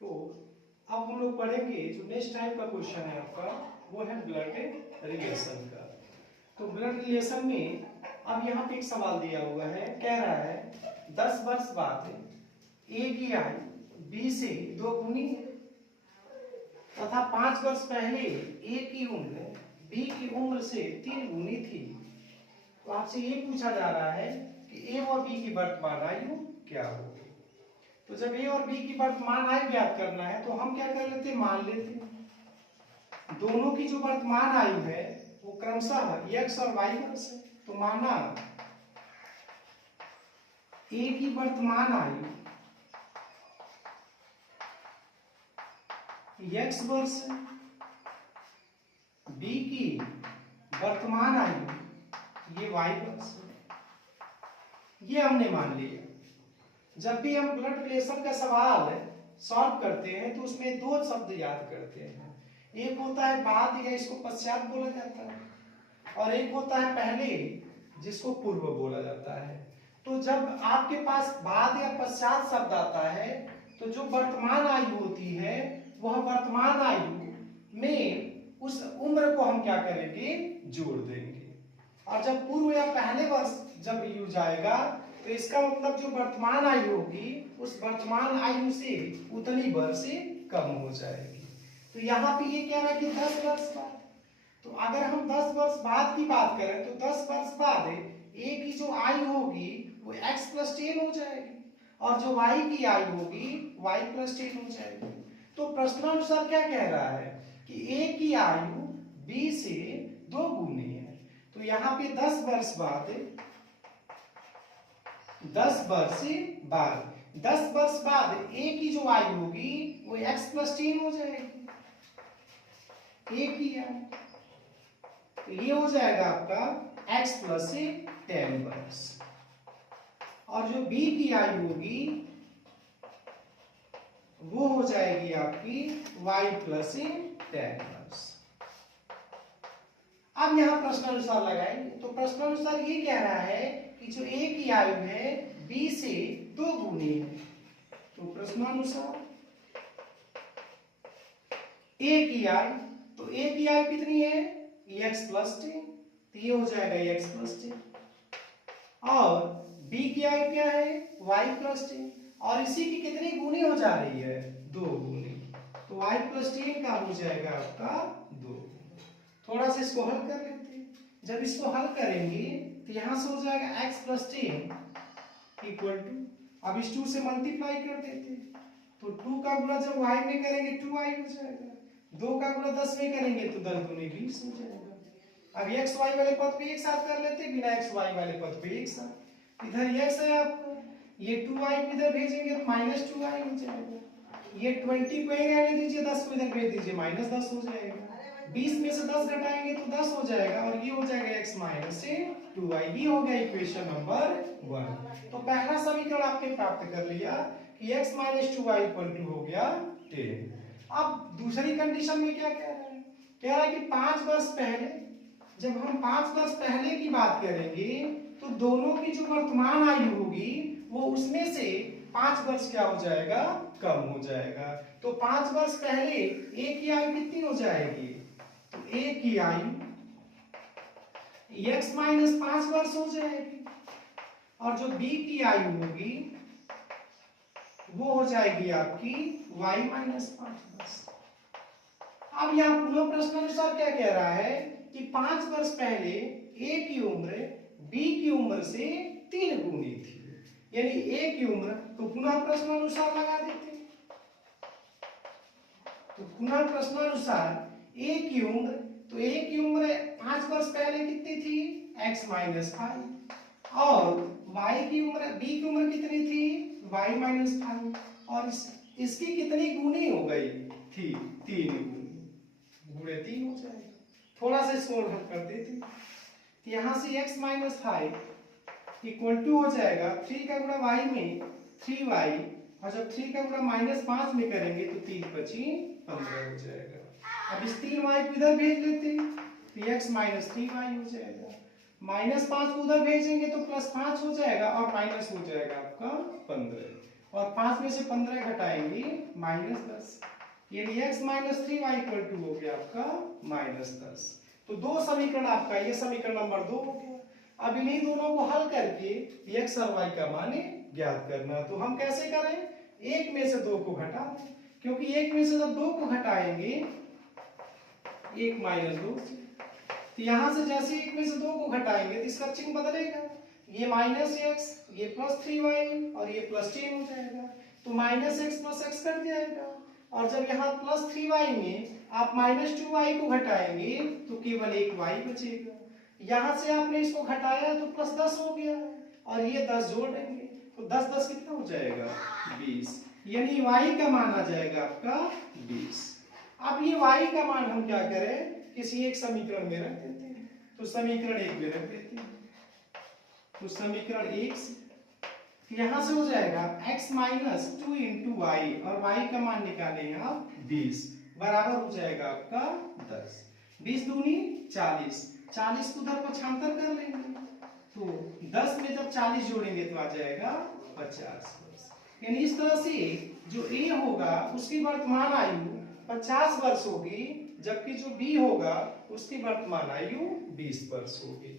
तो अब हम लोग पढ़ेंगे जो नेक्स्ट टाइप का क्वेश्चन है आपका, वो है ब्लड रिलेशन का। तो ब्लड रिलेशन में अब यहाँ पे एक सवाल दिया हुआ है, कह रहा है 10 वर्ष बाद ए की आयु बी से 2 गुनी है तथा 5 वर्ष पहले ए की उम्र बी की उम्र से 3 गुनी थी। तो आपसे ये पूछा जा रहा है कि ए और बी की वर्तमान आयु क्या होगी। तो जब ए और बी की वर्तमान आयु ज्ञात करना है तो हम क्या कर लेते हैं, मान लेते हैं दोनों की जो वर्तमान आयु है वो क्रमशः एक्स और वाई वर्ष है। तो माना ए की वर्तमान आयु एक्स वर्ष है, बी की वर्तमान आयु ये वाई वर्ष है। ये हमने मान लिया। जब भी हम ब्लड रिलेशन का सवाल सॉल्व करते हैं तो उसमें 2 शब्द याद करते हैं, एक होता है बाद या इसको पश्चात बोला जाता है, और एक होता है पहले जिसको पूर्व बोला जाता है। तो जब आपके पास बाद या पश्चात शब्द आता है तो जो वर्तमान आयु होती है वह वर्तमान आयु में उस उम्र को हम क्या करेंगे, जोड़ देंगे। और जब पूर्व या पहले वर्ष जब यूज आएगा तो इसका मतलब जो वर्तमान आयु होगी उस वर्तमान आयु से उतनी वर्ष से कम हो जाएगी। तो यहाँ पे ये कह रहा है कि 10 वर्ष बाद। तो अगर हम 10 वर्ष बाद की बात करें तो 10 वर्ष बाद ए की जो आयु होगी वो x + 10 हो जाएगी और जो y की आयु होगी y + 10 हो जाएगी। तो प्रश्नानुसार क्या कह रहा है कि a की आयु b से 2 गुनी है। तो यहाँ पे 10 वर्ष बाद 10 वर्ष बाद a की जो आयु होगी वो x + 10 हो जाएगी। a की आयु तो ये हो जाएगा आपका x + 10 वर्ष, और जो b की आयु होगी वो हो जाएगी आपकी y + 10 वर्ष। अब यहां प्रश्नानुसार लगाएंगे तो प्रश्नानुसार ये कह रहा है कि जो a की आयु है b से 2 गुनी है। तो प्रश्नानुसार a की आयु, तो a की आयु कितनी है, x + 10, तो ये हो जाएगा x + 10, और b की आयु क्या है, y + 10, और इसी की कितनी गुनी हो जा रही है, 2 गुनी। तो y + 10 का हो जाएगा आपका 2। थोड़ा सा इसको हल कर लेते हैं। जब इसको हल करेंगे तो यहां से हो जाएगा x + 10 इक्वल टू, अब इस 2 से मल्टीप्लाई कर देते हैं तो 2 का गुणा जब y में करेंगे 2y हो जाएगा, 2 का गुणा 10 में करेंगे तो 10 दूनी 20 हो जाएगा। अब x y वाले पद पे एक साथ कर लेते हैं, बिना x y वाले पद पे एक साथ। इधर x है आपको, ये 2y इधर भेजेंगे तो -2y हो जाएगा। ये 20 को इधर रहने दीजिए, 10 को इधर भेज दीजिए, -10 हो जाएगा। 20 में से 10 घटाएंगे तो 10 हो जाएगा, और ये हो जाएगा x - 2y। ये हो गया इक्वेशन नंबर 1। तो पहला समीकरण आपने प्राप्त कर लिया कि x - 2y = हो गया 10। अब दूसरी कंडीशन में क्या कह रहा है, कह रहा है कि 5 वर्ष पहले, जब हम 5 वर्ष पहले की बात करेंगे तो दोनों की जो वर्तमान आयु होगी वो उसमें से 5 वर्ष क्या हो जाएगा, कम हो जाएगा। तो 5 वर्ष पहले a की आयु कितनी हो जाएगी, तो a की आयु x - 5 वर्ष हो जाएगी, और जो b की आयु होगी वो हो जाएगी आपकी y - 5 वर्ष। अब यहाँ पुनः प्रश्नानुसार क्या कह रहा है कि 5 वर्ष पहले a की उम्र b की उम्र से 3 गुनी थी, यानी a की उम्र, तो पुनः प्रश्नानुसार लगा देते हैं। तो पुनः प्रश्नानुसार a की उम्र, तो a की उम्र 5 वर्ष पहले कितनी थी, x - 5, और y की उम्र, b की उम्र कितनी थी, y - 5, और इसकी कितनी गुनी हो गई थी, 3 गुनी, गुणे 3 हो जाएगा। थोड़ा सा इसको हल कर देते, तो यहां से x - 5 इक्वल टू हो जाएगा 3 का गुणा y में 3y, और जब 3 का गुणा -5 में करेंगे तो 3 × 5 = 15 हो जाएगा। अब इस 3y को इधर भेज लेते हैं तो x - 3y हो जाएगा, -5 को उधर भेजेंगे तो +5 हो जाएगा, और माइनस हो जाएगा आपका 15, और 5 में से 15 घटाएंगे -10, यानी x - 3y = हो गया आपका -10। तो दो समीकरण आपका, ये समीकरण नंबर 2 हो गया। अब इन्हीं दोनों को हल करके x और y का मान ज्ञात करना। तो हम कैसे करें, एक में से 2 को घटा दें, क्योंकि एक में से जब 2 को घटाएंगे 1 - 2 से, तो यहां से जैसे एक में से 2 को घटाएंगे तो इसका चिन्ह बदलेगा, ये -x, ये +3y और ये +10 हो जाएगा। तो -x + x कट जाएगा, और जब यहाँ +3y में आप -2y को घटाएंगे तो केवल एक y बचेगा। यहाँ से आपने इसको घटाया तो +10 हो गया, और ये 10 जोड़ देंगे तो 10 10 कितना हो जाएगा 20, यानी y का मान आ जाएगा आपका 20। अब ये y का मान हम क्या करें, किसी एक समीकरण में रख देते हैं। तो समीकरण 1 में रख देते हैं, तो समीकरण 1 से यहां से हो जाएगा x - 2 × y, और y का मान निकालें आप 20, बराबर हो जाएगा आपका 10। 20 दूनी 40, 40 को उधर पक्षांतर कर लेंगे, तो 10 में जब 40 जोड़ेंगे तो आ जाएगा 50 वर्ष। यानी इस तरह से जो a होगा उसकी वर्तमान आयु 50 वर्ष होगी, जबकि जो b होगा उसकी वर्तमान आयु 20 वर्ष होगी।